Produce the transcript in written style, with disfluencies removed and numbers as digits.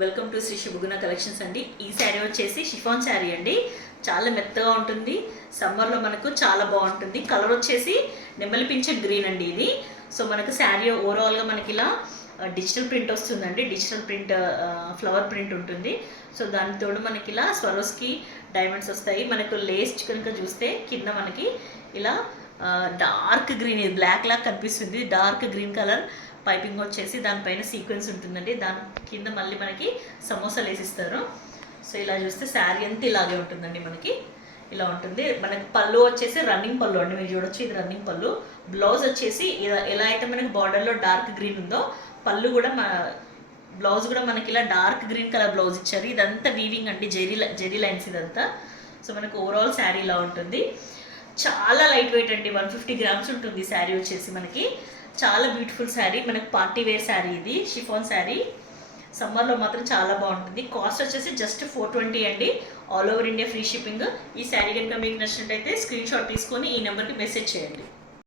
Welcome to Shri శుభగుణ collections అండి. ఈ శారీ వచ్చేసి షిఫాన్ శారీ అండి. చాలా మెత్తగా ఉంటుంది. సమ్మర్లో మనకు చాలా బాగుంటుంది. కలర్ వచ్చేసి నెమలి పింఛం గ్రీన్ అండి ఇది. సో మనకు శారీ ఓవరాల్గా మనకి ఇలా డిజిటల్ ప్రింట్ వస్తుందండి. డిజిటల్ ప్రింట్ ఫ్లవర్ ప్రింట్ ఉంటుంది. సో దానితో మనకి ఇలా స్వరోస్కి డైమండ్స్ వస్తాయి. మనకు లేస్ కనుక చూస్తే కింద మనకి ఇలా డార్క్ గ్రీన్, ఇది బ్లాక్ లాగా కనిపిస్తుంది. డార్క్ గ్రీన్ కలర్ పైపింగ్ వచ్చేసి దానిపైన సీక్వెన్స్ ఉంటుందండి. దాని కింద మళ్ళీ మనకి సమోసాలు వేసిస్తారు. సో ఇలా చూస్తే శారీ అంతా ఇలాగే ఉంటుందండి. మనకి ఇలా ఉంటుంది. మనకి పళ్ళు వచ్చేసి రన్నింగ్ పళ్ళు అండి. మీరు చూడొచ్చు, ఇది రన్నింగ్ పళ్ళు. బ్లౌజ్ వచ్చేసి ఎలా అయితే మనకి బార్డర్లో డార్క్ గ్రీన్ ఉందో, పళ్ళు కూడా బ్లౌజ్ కూడా మనకి ఇలా డార్క్ గ్రీన్ కలర్ బ్లౌజ్ ఇచ్చారు. ఇదంతా వీవింగ్ అండి, జెరీ లైన్స్ ఇదంతా. సో మనకు ఓవరాల్ శారీ ఇలా ఉంటుంది. చాలా లైట్ వెయిట్ అండి. 150 గ్రామ్స్ ఉంటుంది శారీ వచ్చేసి. మనకి చాలా బ్యూటిఫుల్ శారీ. మనకి పార్టీ వేర్ శారీ ఇది, షిఫాన్ శారీ. సమ్మర్లో మాత్రం చాలా బాగుంటుంది. కాస్ట్ వచ్చేసి జస్ట్ 420 అండి. All over India free shipping. ఈ శారీ కనుక మీకు నచ్చినట్టయితే స్క్రీన్ షాట్ తీసుకొని ఈ నెంబర్కి మెసేజ్ చేయండి.